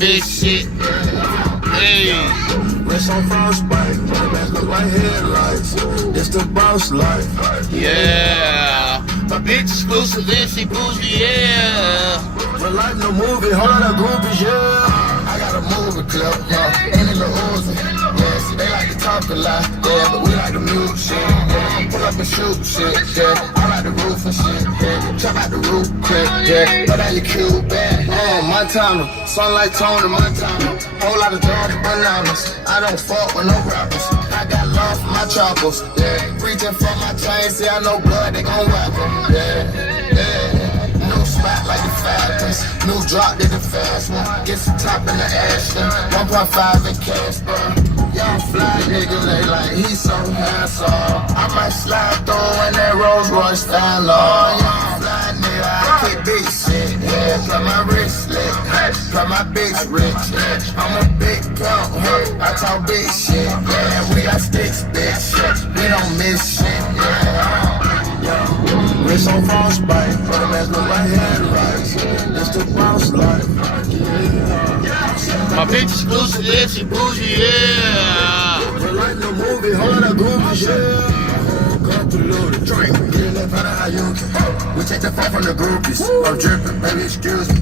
Big shit. Hey. Rest on frostbite, man, look like headlights. It's the boss life. Yeah. My bitch exclusive, then she bougie, yeah. Real life, no movie, whole lot of groupies, yeah. I got a movie clip, and a little Uzi. Yeah, see, they like to talk a lot, yeah, but we like the music, shit. Yeah, pull up and shoot shit, yeah. I like the roof and shit, yeah. Chop out the roof quick, yeah. But that you cute, bad. Montana, sunlight tone to Montana. Whole lot of Jordan bananas. I don't fuck with no rappers. I got love for my choppers, yeah. Reaching for my chain, see I know blood, they gon' whack 'em, yeah, yeah. New spot like the Falcons. New drop, did the fast one. Get some top in the Ashton. 1.5 in cash, bro. Y'all fly niggas, they like he so handsome. I might slide through in that Rolls Royce stand on. Y'all fly nigga, I kick big shit, yeah. Play my wrist slick, play my bitch rich, yeah. I'm a big pump, I talk big shit, yeah. We got sticks, bitch, we don't miss shit, yeah. Wrist on frostbite, for the man's look like headlights. It's the boss life. My bitch exclusive, then she bougie, yeah. Real life, no movie, whole lot of groupies, yeah. Couple loaded drink, get that powder how you can. We take the fall from the groupies. I'm dripping, baby, excuse me.